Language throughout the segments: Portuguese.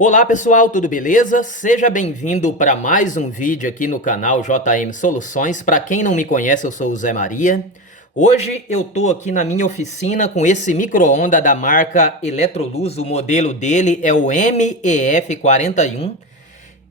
Olá pessoal, tudo beleza? Seja bem-vindo para mais um vídeo aqui no canal JM Soluções. Para quem não me conhece, eu sou o Zé Maria. Hoje eu tô aqui na minha oficina com esse micro-ondas da marca Electrolux. O modelo dele é o MEF41.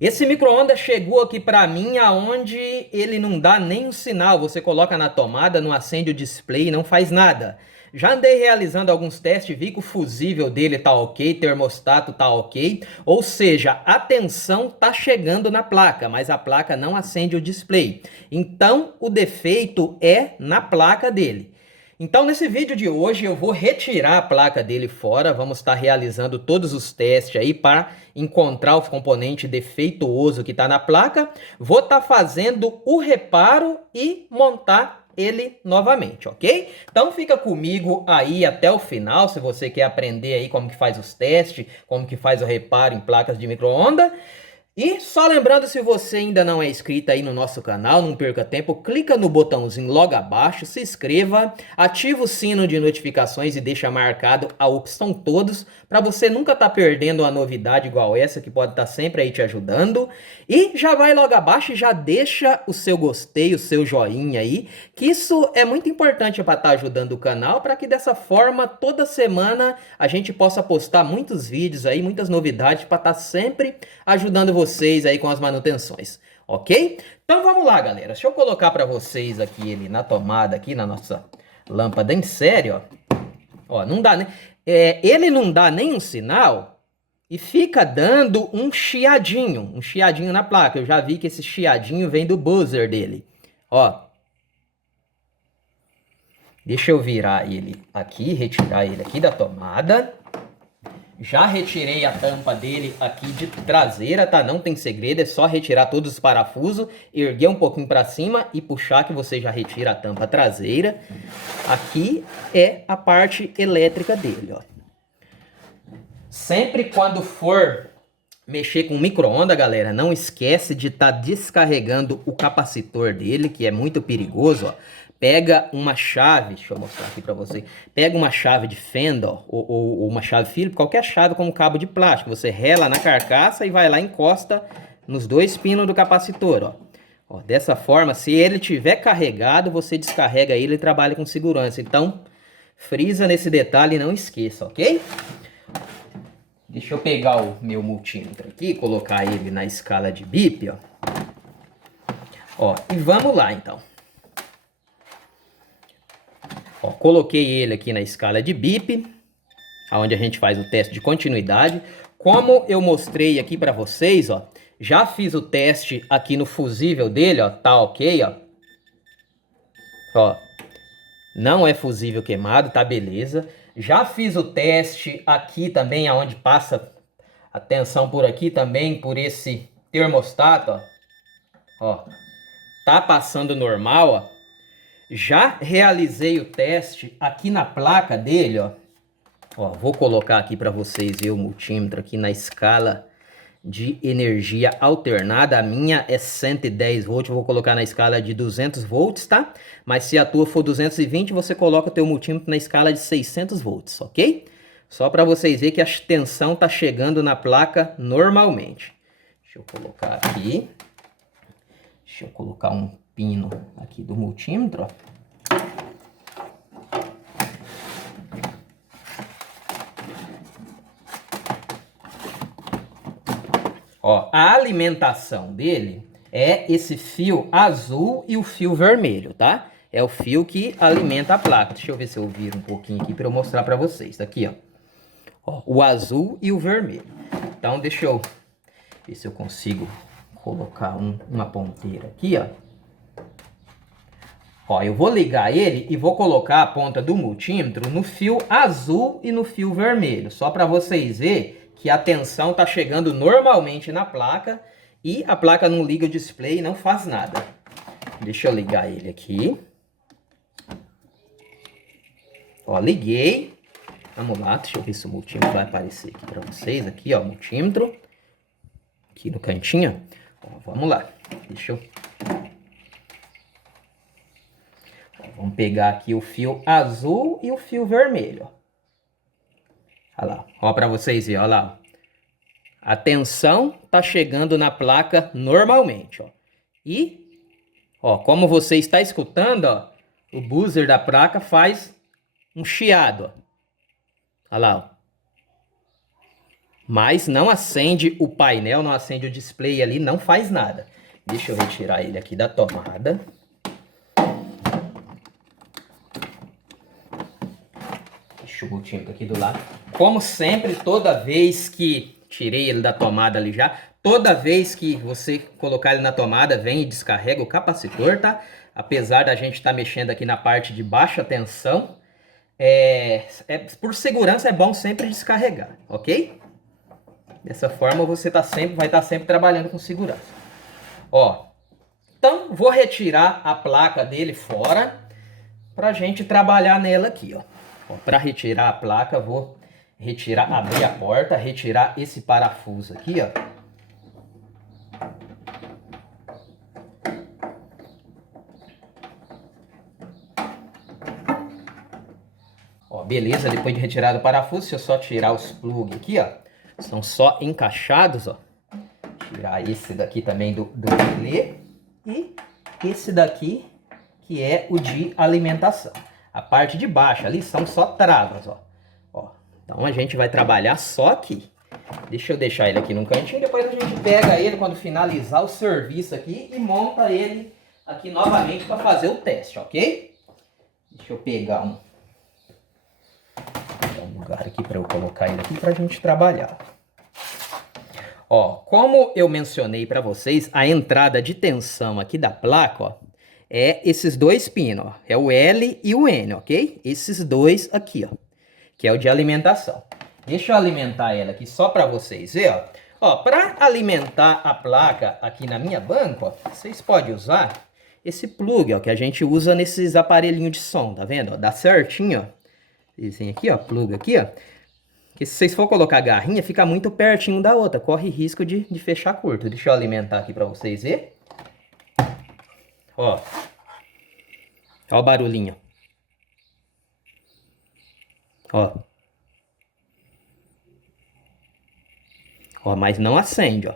Esse micro-ondas chegou aqui para mim aonde ele não dá nem um sinal. Você coloca na tomada, não acende o display, não faz nada. Já andei realizando alguns testes, vi que o fusível dele tá ok, termostato tá ok, ou seja, a tensão tá chegando na placa, mas a placa não acende o display. Então, o defeito é na placa dele. Então, nesse vídeo de hoje, eu vou retirar a placa dele fora, vamos estar realizando todos os testes aí para encontrar o componente defeituoso que está na placa. Vou estar fazendo o reparo e montar ele novamente, ok? Então fica comigo aí até o final, se você quer aprender aí como que faz os testes, como que faz o reparo em placas de micro-ondas. E só lembrando, se você ainda não é inscrito aí no nosso canal, não perca tempo, clica no botãozinho logo abaixo, se inscreva, ativa o sino de notificações e deixa marcado a opção todos, para você nunca estar perdendo uma novidade igual essa, que pode estar sempre aí te ajudando. E já vai logo abaixo e já deixa o seu gostei, o seu joinha aí, que isso é muito importante para estar ajudando o canal, para que dessa forma, toda semana, a gente possa postar muitos vídeos aí, muitas novidades, para estar sempre ajudando vocês aí com as manutenções, ok? Então vamos lá, galera. Deixa eu colocar para vocês aqui ele na tomada, aqui na nossa lâmpada em série, ó. Ó, não dá, né? Ele não dá nenhum sinal e fica dando um chiadinho na placa. Eu já vi que esse chiadinho vem do buzzer dele. Ó, deixa eu virar ele aqui, retirar ele aqui da tomada. Já retirei a tampa dele aqui de traseira, tá? Não tem segredo, é só retirar todos os parafusos, erguer um pouquinho para cima e puxar que você já retira a tampa traseira. Aqui é a parte elétrica dele, ó. Sempre quando for mexer com micro-ondas, galera, não esquece de estar descarregando o capacitor dele, que é muito perigoso, ó. Pega uma chave, deixa eu mostrar aqui para você. Pega uma chave de fenda, ó, ou uma chave Phillips, qualquer chave com um cabo de plástico. Você rela na carcaça e vai lá e encosta nos dois pinos do capacitor, ó. Ó, dessa forma, se ele tiver carregado, você descarrega ele e trabalha com segurança. Então, frisa nesse detalhe e não esqueça, ok? Deixa eu pegar o meu multímetro aqui, colocar ele na escala de bip, ó. Ó, e vamos lá, então. Ó, coloquei ele aqui na escala de bip, onde a gente faz o teste de continuidade. Como eu mostrei aqui para vocês, ó, já fiz o teste aqui no fusível dele, ó, tá ok, ó. Ó, não é fusível queimado, tá beleza. Já fiz o teste aqui também, aonde passa a tensão por aqui também, por esse termostato, ó. Ó, tá passando normal, ó. Já realizei o teste aqui na placa dele, ó. Ó, vou colocar aqui para vocês verem o multímetro aqui na escala de energia alternada. A minha é 110 volts, eu vou colocar na escala de 200 volts, tá? Mas se a tua for 220, você coloca o teu multímetro na escala de 600 volts, ok? Só para vocês verem que a tensão tá chegando na placa normalmente. Deixa eu colocar aqui. Deixa eu colocar um pino aqui do multímetro, ó. Ó, a alimentação dele é esse fio azul e o fio vermelho, tá? É o fio que alimenta a placa. Deixa eu ver se eu viro um pouquinho aqui para eu mostrar para vocês. Aqui, ó. Ó, o azul e o vermelho. Então, deixa eu ver se eu consigo colocar uma ponteira aqui, ó. Ó, eu vou ligar ele e vou colocar a ponta do multímetro no fio azul e no fio vermelho. Só para vocês verem que a tensão tá chegando normalmente na placa e a placa não liga o display e não faz nada. Deixa eu ligar ele aqui. Ó, liguei. Vamos lá, deixa eu ver se o multímetro vai aparecer aqui para vocês. Aqui, ó, multímetro. Aqui no cantinho. Ó, vamos lá. Deixa eu... Vamos pegar aqui o fio azul e o fio vermelho. Olha lá. Ó, para vocês verem, olha lá. A tensão tá chegando na placa normalmente, ó. E, ó, como você está escutando, ó, o buzzer da placa faz um chiado, ó. Olha lá, ó. Mas não acende o painel, não acende o display ali, não faz nada. Deixa eu retirar ele aqui da tomada. Deixa o multímetro aqui do lado. Como sempre, toda vez que tirei ele da tomada ali já, toda vez que você colocar ele na tomada, vem e descarrega o capacitor, tá? Apesar da gente estar mexendo aqui na parte de baixa tensão, por segurança é bom sempre descarregar, ok? Dessa forma você vai estar sempre trabalhando com segurança. Ó, então vou retirar a placa dele fora pra gente trabalhar nela aqui, ó. Para retirar a placa, vou abrir a porta, retirar esse parafuso aqui, ó. Ó, beleza, depois de retirado o parafuso, se eu só tirar os plugs aqui, ó, são só encaixados, ó. Tirar esse daqui também do relé e esse daqui que é o de alimentação. A parte de baixo ali são só travas, ó. Então a gente vai trabalhar só aqui. Deixa eu deixar ele aqui num cantinho, depois a gente pega ele quando finalizar o serviço aqui e monta ele aqui novamente para fazer o teste, ok? Deixa eu pegar um lugar aqui para eu colocar ele aqui para a gente trabalhar. Ó, como eu mencionei para vocês, a entrada de tensão aqui da placa, ó, é esses dois pinos, ó. É o L e o N, ok? Esses dois aqui, ó, que é o de alimentação. Deixa eu alimentar ela aqui só para vocês verem, ó. Ó, para alimentar a placa aqui na minha banca, ó, vocês podem usar esse plug, ó, que a gente usa nesses aparelhinhos de som, tá vendo? Ó, dá certinho, ó. Vocês vêm aqui, ó, plug aqui, ó. Porque se vocês for colocar a garrinha, fica muito pertinho da outra, corre risco de fechar curto. Deixa eu alimentar aqui para vocês verem. Ó. Ó o barulhinho. Ó. Ó, mas não acende, ó.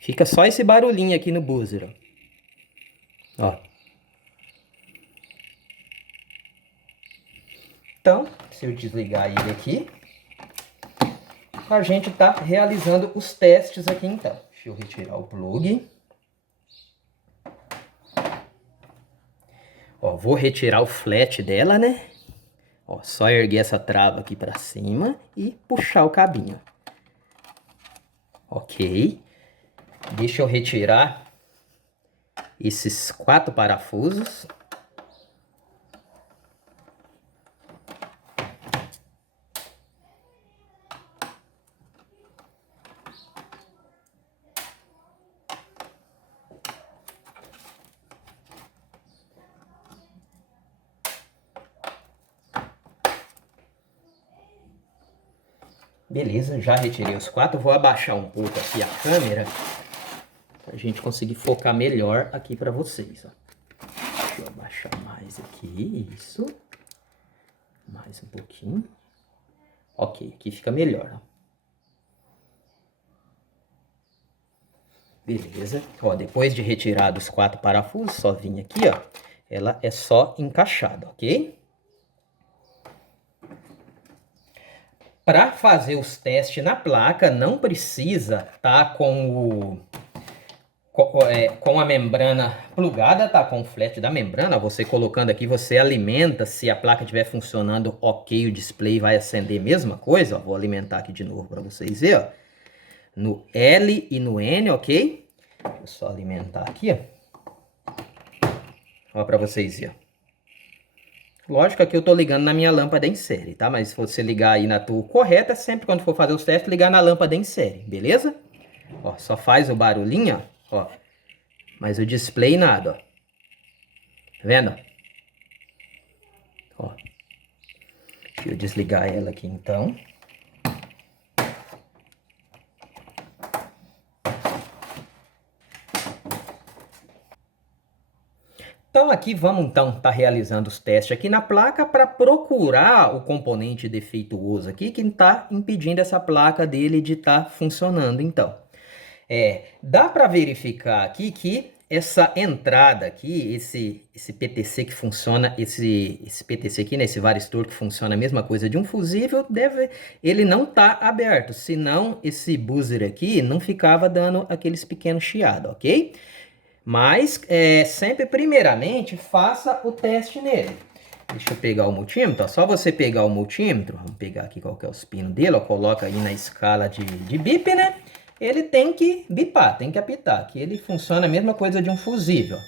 Fica só esse barulhinho aqui no buzzer, ó. Ó. Então, se eu desligar ele aqui, a gente tá realizando os testes aqui então. Deixa eu retirar o plug. Ó, vou retirar o flat dela, né? Ó, só erguer essa trava aqui para cima e puxar o cabinho. Ok. Deixa eu retirar esses 4 parafusos. Beleza, já retirei os 4. Vou abaixar um pouco aqui a câmera para a gente conseguir focar melhor aqui para vocês, ó. Deixa eu abaixar mais aqui, isso. Mais um pouquinho. Ok, aqui fica melhor, ó. Beleza. Ó, depois de retirado os 4 parafusos, só vim aqui, ó. Ela é só encaixada, ok? Para fazer os testes na placa, não precisa tá com a membrana plugada, tá? Com o flat da membrana. Você colocando aqui, você alimenta. Se a placa estiver funcionando ok, o display vai acender a mesma coisa. Ó, vou alimentar aqui de novo para vocês verem, ó. No L e no N, ok? Deixa eu só alimentar aqui, ó. Ó, para vocês verem, ó. Lógico que aqui eu tô ligando na minha lâmpada em série, tá? Mas se você ligar aí na tua correta, sempre quando for fazer os testes, ligar na lâmpada em série, beleza? Ó, só faz o barulhinho, ó. Mas o display nada, ó. Tá vendo? Ó. Deixa eu desligar ela aqui então. Então aqui vamos então estar realizando os testes aqui na placa para procurar o componente defeituoso aqui que está impedindo essa placa dele de estar funcionando então. Dá para verificar aqui que essa entrada aqui, esse PTC que funciona, esse PTC aqui, né, esse varistor que funciona a mesma coisa de um fusível, ele não tá aberto, senão esse buzzer aqui não ficava dando aqueles pequenos chiados, ok? Mas sempre primeiramente faça o teste nele. Deixa eu pegar o multímetro, ó. Só você pegar o multímetro, vamos pegar aqui qual que é os pinos dele, ó, coloca aí na escala de bip, né? Ele tem que bipar, tem que apitar, que ele funciona a mesma coisa de um fusível,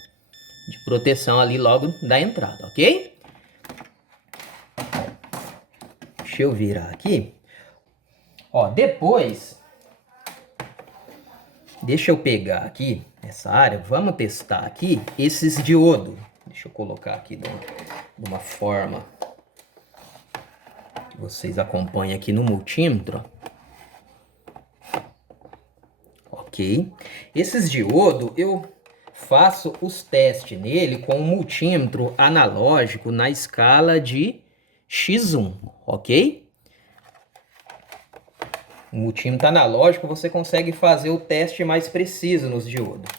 de proteção ali logo da entrada, ok? Deixa eu virar aqui. Ó, depois, deixa eu pegar aqui essa área, vamos testar aqui esses diodos. Deixa eu colocar aqui de uma forma que vocês acompanhem aqui no multímetro, ó. Ok? Esses diodos, eu faço os testes nele com um multímetro analógico na escala de X1, ok? O multímetro analógico você consegue fazer o teste mais preciso nos diodos.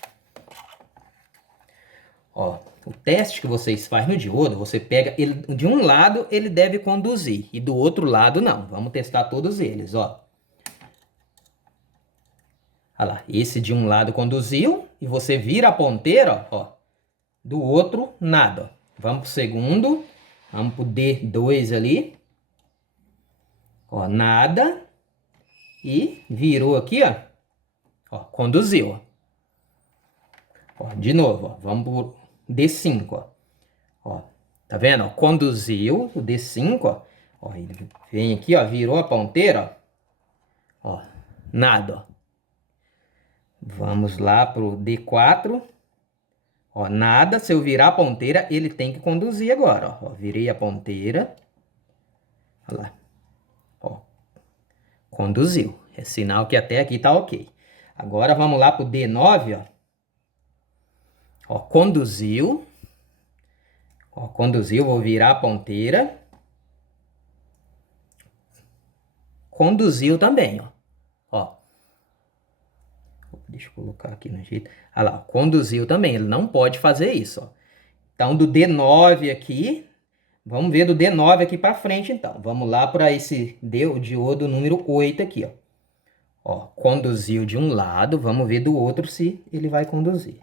Ó, o teste que vocês fazem no diodo, você pega ele de um lado, ele deve conduzir, e do outro lado não. Vamos testar todos eles, ó. Olha lá, esse de um lado conduziu e você vira a ponteira, ó, do outro nada. Ó. Vamos pro segundo, vamos pro D2 ali, ó, nada, e virou aqui, ó, conduziu, ó, de novo, ó, vamos pro D5, ó, tá vendo, ó, conduziu o D5, ó, ele vem aqui, ó, virou a ponteira, ó, nada, ó. Vamos lá pro D4. Ó, nada, se eu virar a ponteira, ele tem que conduzir agora, ó. Virei a ponteira. Olha lá. Ó, conduziu. É sinal que até aqui tá ok. Agora vamos lá pro D9, ó. Ó, conduziu. Ó, conduziu, vou virar a ponteira. Conduziu também, ó. Ó. Deixa eu colocar aqui no jeito. Olha lá, conduziu também. Ele não pode fazer isso, ó. Então, do D9 aqui, vamos ver do D9 aqui para frente, então. Vamos lá para esse diodo número 8 aqui, ó. Ó, conduziu de um lado, vamos ver do outro se ele vai conduzir.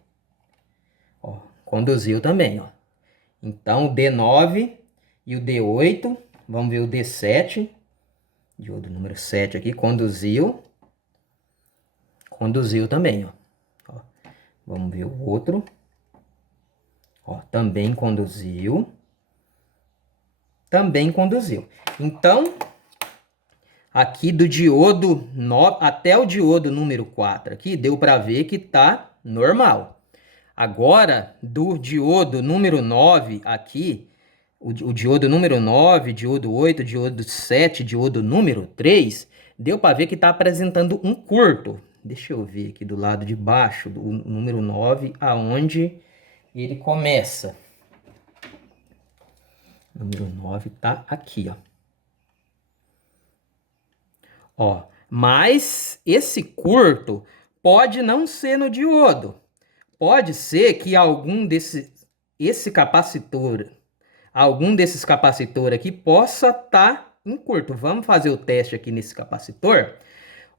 Ó, conduziu também, ó. Então, o D9 e o D8, vamos ver o D7, diodo número 7 aqui, conduziu. Conduziu também, ó. Vamos ver o outro. Ó, também conduziu. Também conduziu. Então, aqui do diodo 9 até o diodo número 4 aqui, deu para ver que tá normal. Agora, do diodo número 9 aqui, o diodo número 9, diodo 8, diodo 7, diodo número 3, deu para ver que tá apresentando um curto. Deixa eu ver aqui do lado de baixo, do número 9, aonde ele começa. O número 9 tá aqui, ó. Ó, mas esse curto pode não ser no diodo. Pode ser que algum desses capacitor aqui possa estar em curto. Vamos fazer o teste aqui nesse capacitor.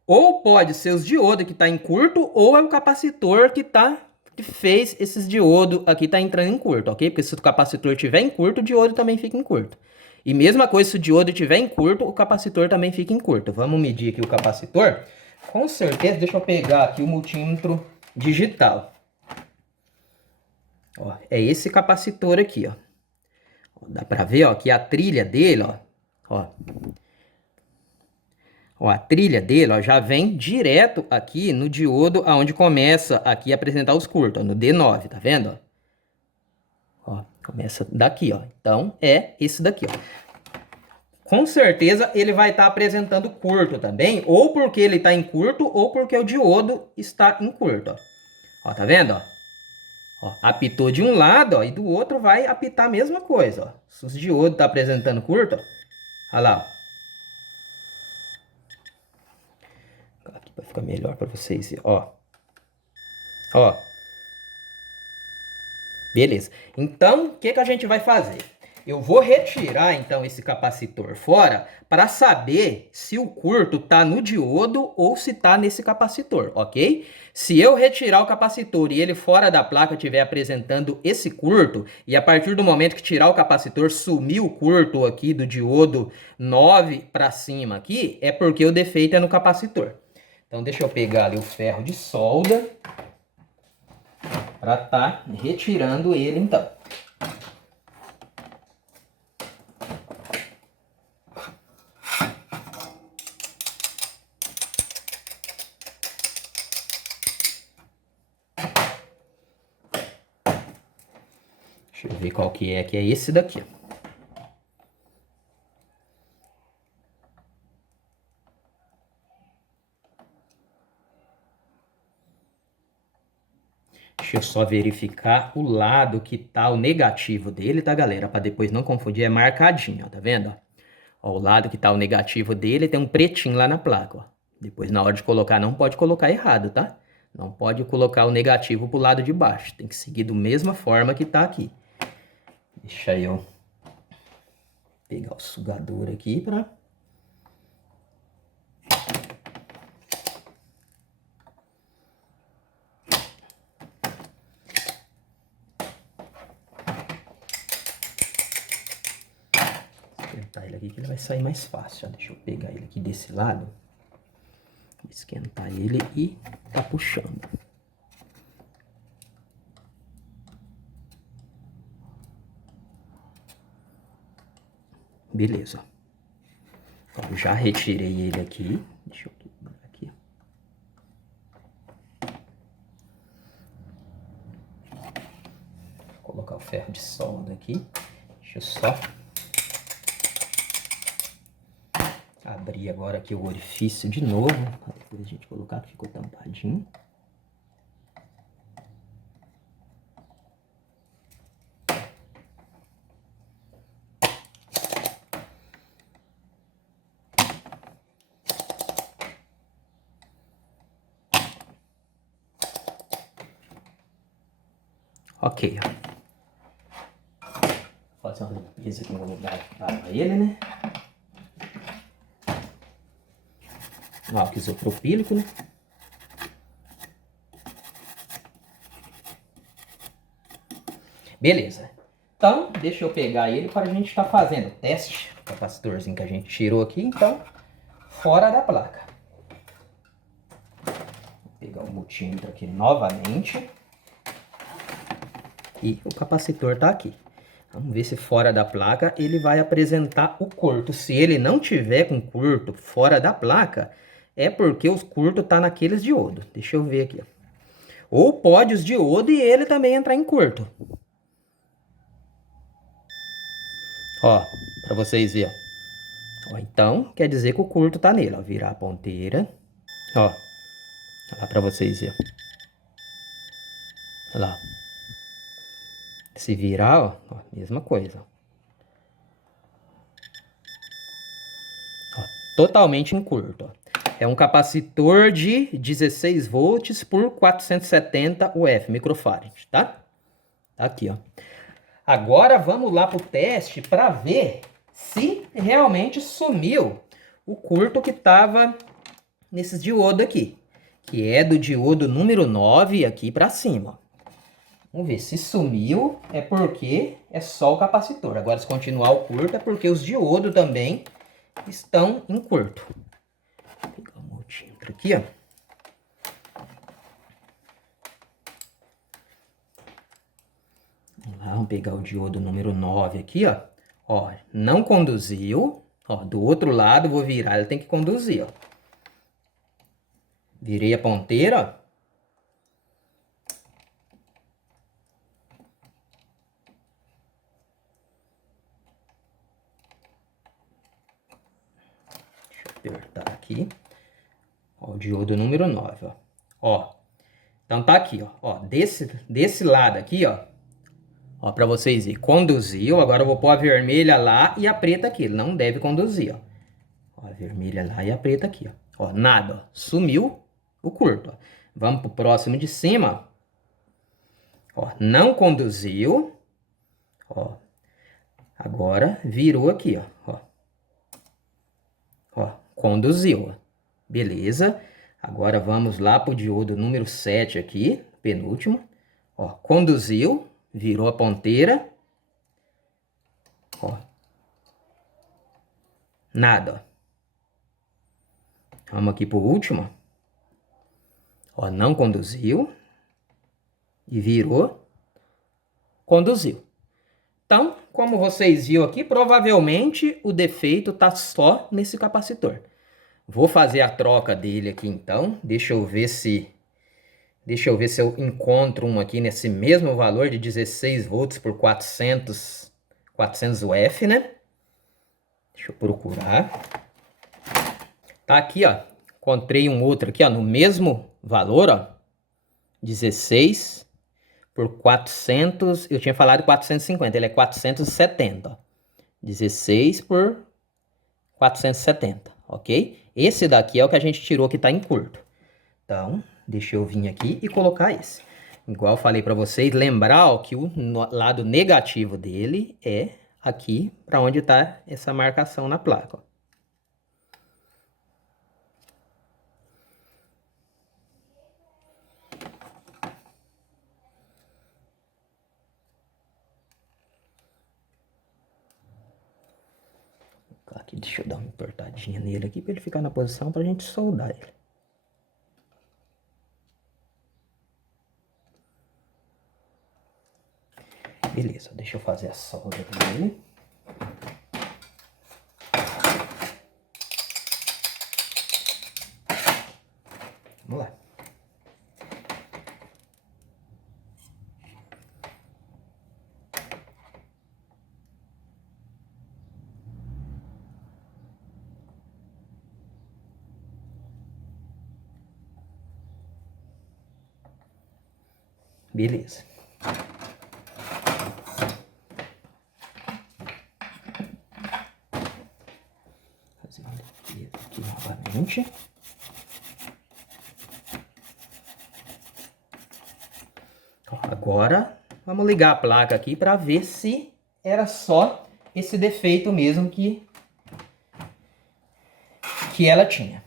Ou pode ser os diodos que está em curto, ou é o capacitor que fez esses diodos aqui está entrando em curto, ok? Porque se o capacitor estiver em curto, o diodo também fica em curto. E mesma coisa, se o diodo estiver em curto, o capacitor também fica em curto. Vamos medir aqui o capacitor. Com certeza, deixa eu pegar aqui o multímetro digital. Ó, é esse capacitor aqui, ó. Dá para ver, ó, que a trilha dele, ó. Ó, a trilha dele, ó, já vem direto aqui no diodo aonde começa aqui a apresentar os curtos, ó, no D9, tá vendo? Ó, começa daqui, ó. Então, é esse daqui, ó. Com certeza ele vai estar apresentando curto também, ou porque ele está em curto, ou porque o diodo está em curto, ó. Ó, tá vendo, ó? Ó, apitou de um lado, ó, e do outro vai apitar a mesma coisa, ó. Se os diodo tá apresentando curto, ó. Olha lá, ó. Aqui vai ficar melhor para vocês verem, ó. Ó. Beleza. Então, o que que a gente vai fazer? Eu vou retirar, então, esse capacitor fora para saber se o curto está no diodo ou se está nesse capacitor, ok? Se eu retirar o capacitor e ele fora da placa estiver apresentando esse curto, e a partir do momento que tirar o capacitor, sumir o curto aqui do diodo 9 para cima aqui, é porque o defeito é no capacitor. Então, deixa eu pegar ali o ferro de solda para estar retirando ele, então. Deixa eu ver qual que é esse daqui. Deixa eu só verificar o lado que tá o negativo dele, tá, galera? Para depois não confundir, é marcadinho, ó, tá vendo? Ó, o lado que tá o negativo dele tem um pretinho lá na placa, ó. Depois, na hora de colocar, não pode colocar errado, tá? Não pode colocar o negativo pro lado de baixo. Tem que seguir da mesma forma que tá aqui. Deixa eu pegar o sugador aqui pra... esquentar ele aqui que ele vai sair mais fácil, ó. Deixa eu pegar ele aqui desse lado. Esquentar ele e tá puxando. Beleza. Então, já retirei ele aqui. Deixa eu quebrar aqui. Vou colocar o ferro de solda aqui. Deixa eu só abrir agora aqui o orifício de novo. Pra depois a gente colocar que ficou tampadinho. Ok, ó. Vou fazer uma limpeza aqui no lugar que tava ele, né? Um álcool isopropílico, né? Beleza. Então, deixa eu pegar ele para a gente estar fazendo o teste. O capacitorzinho que a gente tirou aqui, então, fora da placa. Vou pegar o multímetro aqui novamente. E o capacitor está aqui. Vamos ver se fora da placa ele vai apresentar o curto. Se ele não tiver com curto fora da placa, é porque os curtos tá naqueles diodo. Deixa eu ver aqui. Ou pode os diodo e ele também entrar em curto. Ó, para vocês verem. Ó, então, quer dizer que o curto tá nele. Ó, virar a ponteira. Ó, olha lá para vocês verem. Olha lá. Se virar, ó, mesma coisa. Ó, totalmente em curto, ó. É um capacitor de 16 volts por 470 UF, microfarad, tá? Tá aqui, ó. Agora vamos lá pro teste para ver se realmente sumiu o curto que tava nesses diodo aqui, que é do diodo número 9 aqui para cima. Vamos ver, se sumiu é porque é só o capacitor. Agora, se continuar o curto é porque os diodos também estão em curto. Vou pegar o multímetro aqui, ó. Vamos lá, vamos pegar o diodo número 9 aqui, ó. Ó, não conduziu. Ó, do outro lado, vou virar, ele tem que conduzir, ó. Virei a ponteira, ó. Deixa eu apertar aqui. Ó, o diodo número 9, ó. Ó, Então tá aqui, ó, desse lado aqui, ó, para vocês verem, conduziu, agora eu vou pôr a vermelha lá e a preta aqui, ele não deve conduzir, ó. Ó, a vermelha lá e a preta aqui, ó, nada, ó, sumiu o curto, ó. Vamos pro próximo de cima, ó, não conduziu, ó, agora virou aqui, ó, ó, conduziu, ó. Beleza, agora vamos lá pro diodo número 7 aqui, penúltimo, ó, conduziu, virou a ponteira, ó, nada, ó. Vamos aqui pro último, ó, não conduziu e virou, conduziu. Então, como vocês viram aqui, provavelmente o defeito tá só nesse capacitor. Vou fazer a troca dele aqui então, deixa eu ver se eu encontro um aqui nesse mesmo valor de 16 volts por 400 UF, né? Deixa eu procurar. Tá aqui, ó. Encontrei um outro aqui, ó, no mesmo valor, ó. 16 por 400, eu tinha falado 450, ele é 470, ó. 16 por 470, ok? Esse daqui é o que a gente tirou que tá em curto. Então, deixa eu vir aqui e colocar esse. Igual eu falei para vocês, lembrar ó, que o lado negativo dele é aqui para onde está essa marcação na placa. Ó. Aqui, deixa eu dar uma apertadinha nele aqui para ele ficar na posição para a gente soldar ele. Beleza, deixa eu fazer a solda dele. Vamos lá. Beleza. Fazer uma limpeza aqui novamente. Agora, vamos ligar a placa aqui para ver se era só esse defeito mesmo que ela tinha.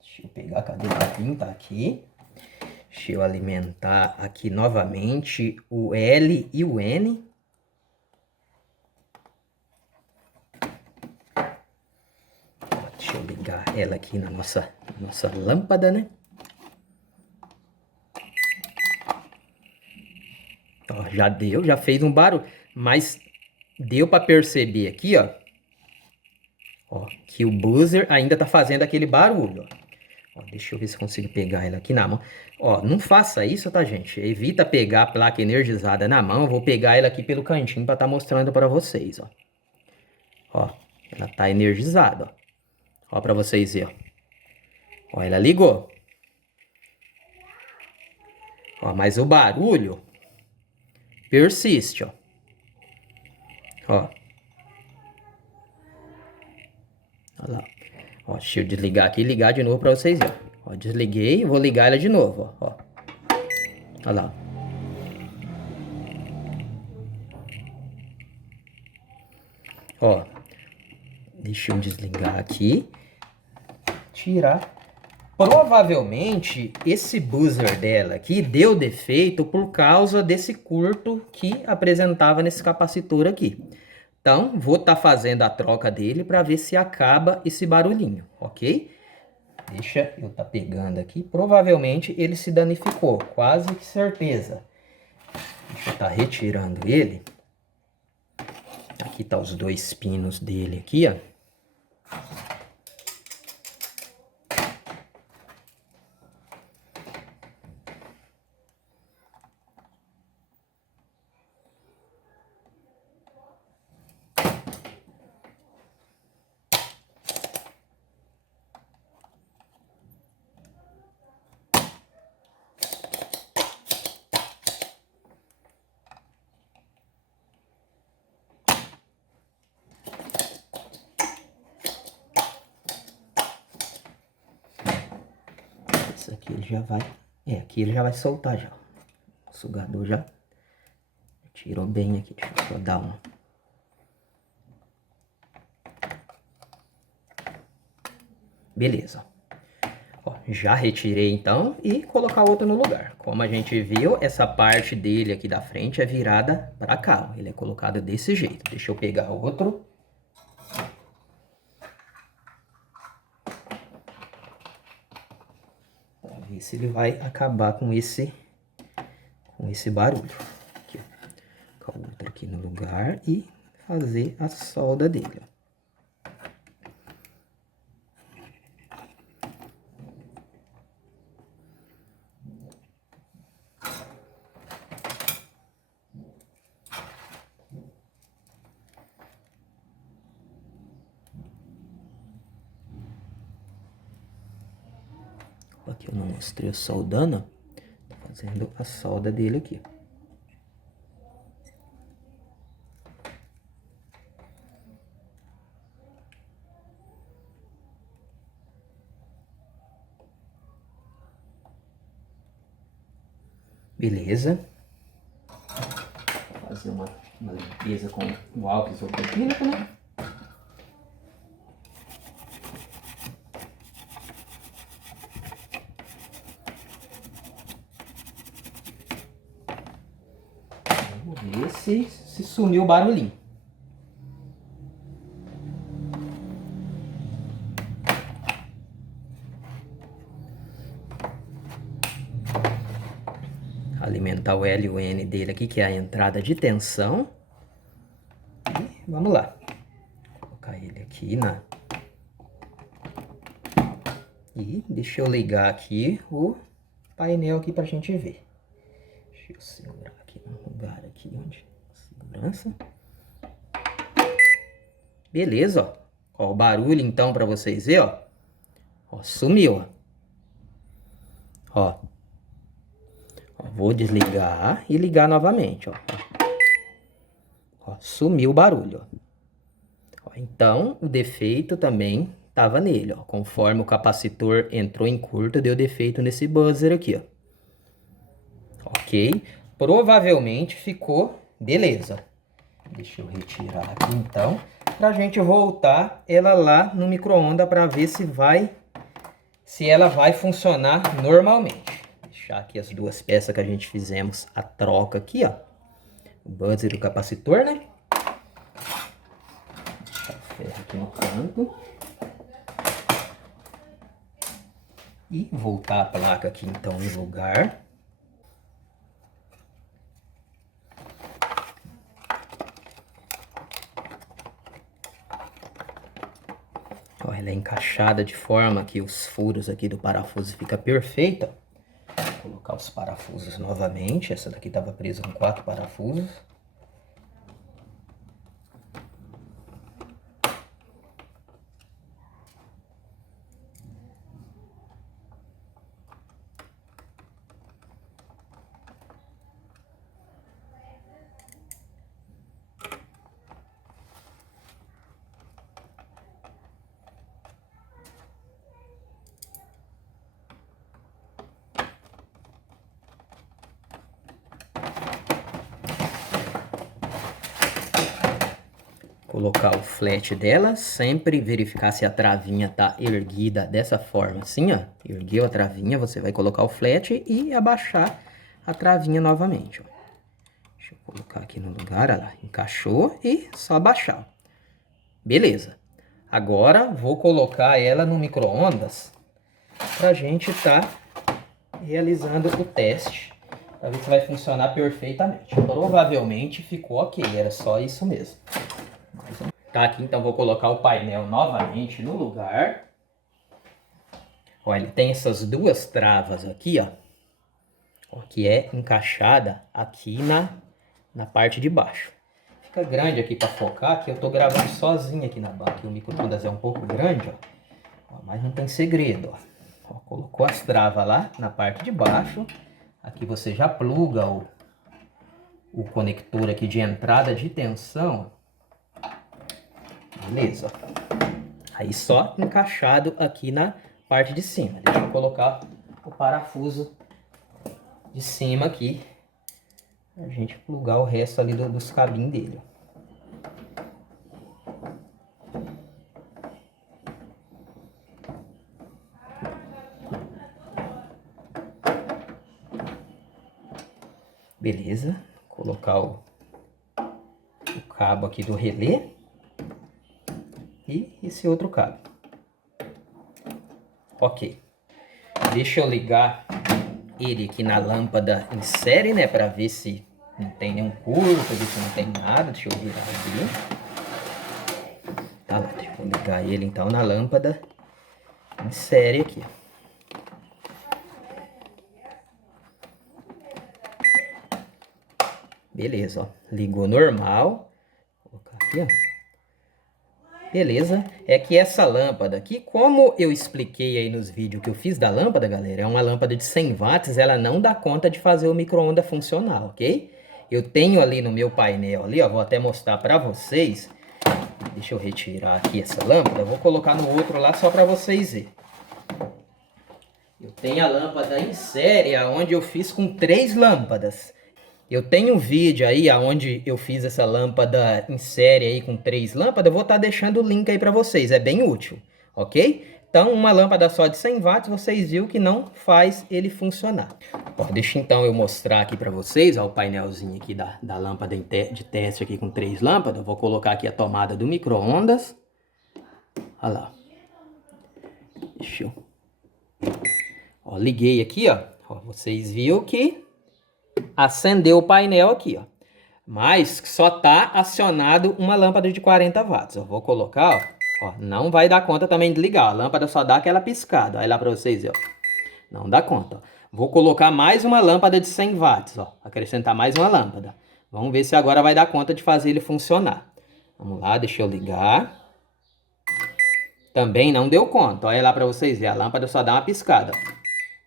Deixa eu pegar, cadê o pin? Tá aqui. Deixa eu alimentar aqui novamente o L e o N. Deixa eu ligar ela aqui na nossa lâmpada, né? Ó, já deu, já fez um barulho, mas deu para perceber aqui, ó, que o buzzer ainda tá fazendo aquele barulho, ó. Deixa eu ver se consigo pegar ela aqui na mão. Ó, não faça isso, tá, gente? Evita pegar a placa energizada na mão. Eu vou pegar ela aqui pelo cantinho para estar mostrando para vocês, ó. Ó, ela tá energizada, ó. Ó, para vocês verem, ó. Ó, ela ligou. Ó, mas o barulho persiste, ó. Ó. Olha lá. Ó, deixa eu desligar aqui e ligar de novo para vocês verem. Ó, desliguei, vou ligar ela de novo, ó. Olha lá. Ó, deixa eu desligar aqui. Tirar. Provavelmente esse buzzer dela aqui deu defeito por causa desse curto que apresentava nesse capacitor aqui. Então, vou estar fazendo a troca dele para ver se acaba esse barulhinho, ok? Deixa eu estar pegando aqui. Provavelmente ele se danificou, quase que certeza. Deixa eu estar retirando ele. Aqui tá os dois pinos dele aqui, ó. Isso aqui ele já vai... aqui ele já vai soltar já. O sugador já tirou bem aqui. Deixa eu só dar uma... Beleza. Ó, já retirei então e colocar outro no lugar. Como a gente viu, essa parte dele aqui da frente é virada para cá. Ó. Ele é colocado desse jeito. Deixa eu pegar outro. Para ver se ele vai acabar com esse barulho. Aqui, ó. Colocar o outro aqui no lugar e fazer a solda dele. Ó. Aqui eu não mostrei a soldando, tô fazendo a solda dele aqui. Beleza. Vou fazer uma limpeza com o álcool isopropílico, né? Vamos ver se sumiu o barulhinho. Alimentar o L e o N dele aqui, que é a entrada de tensão. E vamos lá. Vou colocar ele aqui na... E deixa eu ligar aqui o painel aqui pra gente ver. Deixa eu segurar aqui no lugar aqui onde... Segurança. Beleza, ó. Ó o barulho então pra vocês verem, ó. Ó, sumiu, ó. Ó, vou desligar e ligar novamente, ó. Ó, sumiu o barulho, ó. Então, o defeito também tava nele, ó. Conforme o capacitor entrou em curto, deu defeito nesse buzzer aqui, ó. Ok? Provavelmente ficou beleza. Deixa eu retirar aqui então, pra gente voltar ela lá no micro-ondas para ver se ela vai funcionar normalmente. Deixar aqui as duas peças que a gente fizemos a troca aqui, ó. O buzzer e o capacitor, né? Deixar o ferro aqui no canto. E voltar a placa aqui então no lugar. Ó, ela é encaixada de forma que os furos aqui do parafuso fica perfeito. Vou colocar os parafusos novamente. Essa daqui estava presa com 4 parafusos. Colocar o flat dela, sempre verificar se a travinha tá erguida dessa forma, assim, ó. Ergueu a travinha, você vai colocar o flat e abaixar a travinha novamente, ó. Deixa eu colocar aqui no lugar, olha lá, encaixou e só abaixar. Beleza. Agora vou colocar ela no micro-ondas pra gente tá realizando o teste, pra ver se vai funcionar perfeitamente. Provavelmente ficou ok, era só isso mesmo. Tá aqui, então vou colocar o painel novamente no lugar. Ó, ele tem essas duas travas aqui, ó. Ó, que é encaixada aqui na parte de baixo. Fica grande aqui para focar, que eu tô gravando sozinho aqui na banca. O micro-ondas é um pouco grande, ó. Ó, mas não tem segredo, ó. Ó, colocou as travas lá na parte de baixo. Aqui você já pluga o conector aqui de entrada de tensão. Beleza. Aí só encaixado aqui na parte de cima. Deixa eu colocar o parafuso de cima aqui. A gente plugar o resto ali dos cabinhos dele. Beleza, colocar o cabo aqui do relé e esse outro cabo. Ok, deixa eu ligar ele aqui na lâmpada em série, né, para ver se não tem nenhum curto, ver se não tem nada. Deixa eu virar aqui. Tá lá, deixa eu ligar ele então na lâmpada em série aqui. Beleza, ó. Ligou normal. Vou colocar aqui, ó. Beleza. É que essa lâmpada aqui, como eu expliquei aí nos vídeos que eu fiz da lâmpada, galera, é uma lâmpada de 100 watts, ela não dá conta de fazer o micro-ondas funcionar, ok? Eu tenho ali no meu painel ali, ó, vou até mostrar pra vocês. Deixa eu retirar aqui essa lâmpada, vou colocar no outro lá só pra vocês verem. Eu tenho a lâmpada em série, onde eu fiz com 3 lâmpadas. Eu tenho um vídeo aí onde eu fiz essa lâmpada em série aí com 3 lâmpadas. Eu vou estar deixando o link aí para vocês, é bem útil, ok? Então, uma lâmpada só de 100 watts, vocês viram que não faz ele funcionar. Ó, deixa então eu mostrar aqui para vocês, ó, o painelzinho aqui da lâmpada de teste aqui com 3 lâmpadas. Eu vou colocar aqui a tomada do micro-ondas. Olha lá. Deixa eu... Ó, liguei aqui, ó. Vocês viram que acendeu o painel aqui, ó. Mas só tá acionado uma lâmpada de 40 watts. Eu vou colocar, ó, não vai dar conta também de ligar. A lâmpada só dá aquela piscada. Olha lá para vocês, ó. Não dá conta, ó. Vou colocar mais uma lâmpada de 100 watts, ó. Acrescentar mais uma lâmpada. Vamos ver se agora vai dar conta de fazer ele funcionar. Vamos lá, deixa eu ligar. Também não deu conta. Olha lá para vocês verem. A lâmpada só dá uma piscada, ó.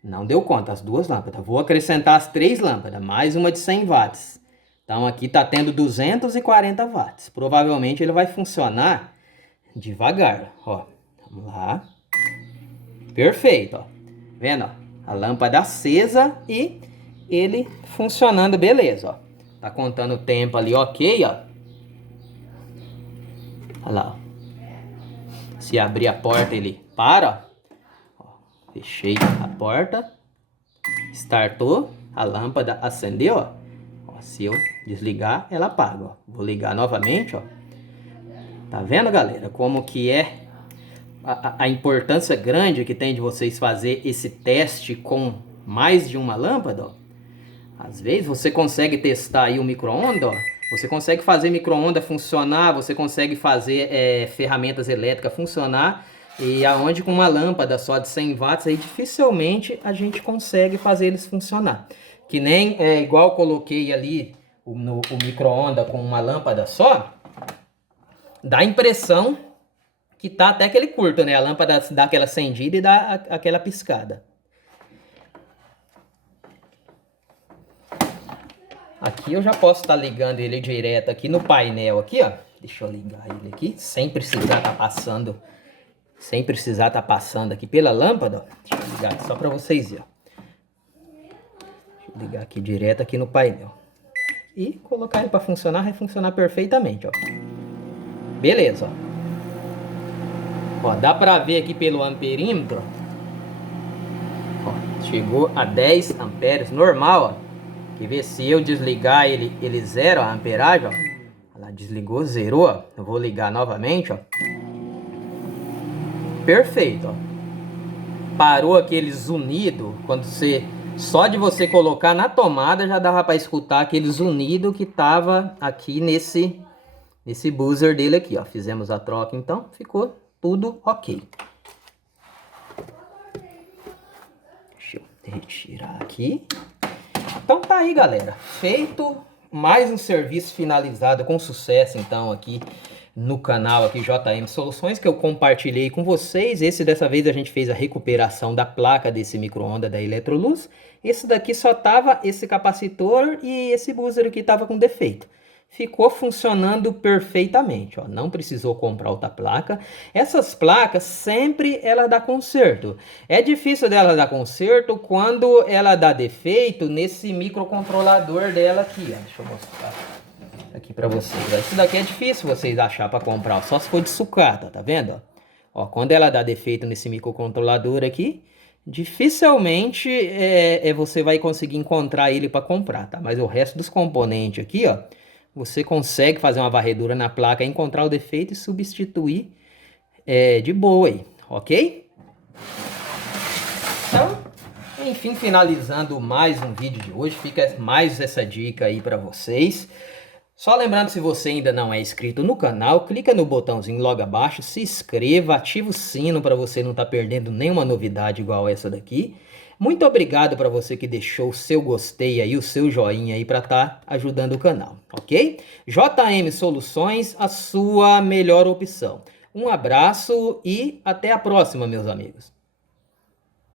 Não deu conta, as 2 lâmpadas. Vou acrescentar as 3 lâmpadas, mais uma de 100 watts. Então aqui tá tendo 240 watts. Provavelmente ele vai funcionar devagar, ó. Vamos lá. Perfeito, ó. Vendo, ó? A lâmpada acesa e ele funcionando, beleza, ó. Tá contando o tempo ali, ok, ó. Olha lá, ó. Se abrir a porta, ele para, ó. Fechei a porta, startou, a lâmpada acendeu, ó. Ó, se eu desligar, ela apaga, ó. Vou ligar novamente, ó. Tá vendo, galera, como que é a importância grande que tem de vocês fazer esse teste com mais de uma lâmpada, ó. Às vezes você consegue testar aí o micro-ondas, ó. Você consegue fazer micro-ondas funcionar, você consegue fazer ferramentas elétricas funcionar. E aonde com uma lâmpada só de 100 watts, aí dificilmente a gente consegue fazer eles funcionar. Que nem igual eu coloquei ali o micro-ondas com uma lâmpada só, dá a impressão que tá até aquele curto, né? A lâmpada dá aquela acendida e dá aquela piscada. Aqui eu já posso estar ligando ele direto aqui no painel aqui, ó. Deixa eu ligar ele aqui, sem precisar estar passando... Sem precisar estar passando aqui pela lâmpada, ó. Deixa eu ligar aqui só para vocês verem, ó. Deixa eu ligar aqui direto aqui no painel. E colocar ele para funcionar, vai funcionar perfeitamente, ó. Beleza, ó. Ó, dá para ver aqui pelo amperímetro. Ó, chegou a 10 amperes, normal, ó. Quer ver se eu desligar ele zero a amperagem, ó. Olha lá, desligou, zerou, ó. Eu vou ligar novamente, ó. Perfeito, ó. Parou aquele zunido, quando você... Só de você colocar na tomada já dava para escutar aquele zunido que tava aqui nesse buzzer dele aqui, ó. Fizemos a troca então, ficou tudo ok. Deixa eu retirar aqui. Então tá aí, galera. Feito mais um serviço finalizado com sucesso então aqui no canal aqui JM Soluções, que eu compartilhei com vocês. Dessa vez a gente fez a recuperação da placa desse micro-ondas da Electrolux. Esse daqui só tava esse capacitor e esse buzzer aqui tava com defeito. ficou funcionando perfeitamente, ó. Não precisou comprar outra placa. Essas placas sempre ela dá conserto. É difícil dela dar conserto quando ela dá defeito nesse microcontrolador dela aqui, ó. Deixa eu mostrar aqui para vocês. Isso daqui é difícil vocês achar para comprar, só se for de sucata, tá vendo? Ó, quando ela dá defeito nesse microcontrolador aqui, dificilmente você vai conseguir encontrar ele para comprar, tá? Mas o resto dos componentes aqui, ó, você consegue fazer uma varredura na placa, encontrar o defeito e substituir de boa aí, ok? Então, enfim, finalizando mais um vídeo de hoje, fica mais essa dica aí para vocês. Só lembrando, se você ainda não é inscrito no canal, clica no botãozinho logo abaixo, se inscreva, ativa o sino para você não estar perdendo nenhuma novidade igual essa daqui. Muito obrigado para você que deixou o seu gostei aí, o seu joinha aí para estar ajudando o canal, ok? JM Soluções, a sua melhor opção. Um abraço e até a próxima, meus amigos.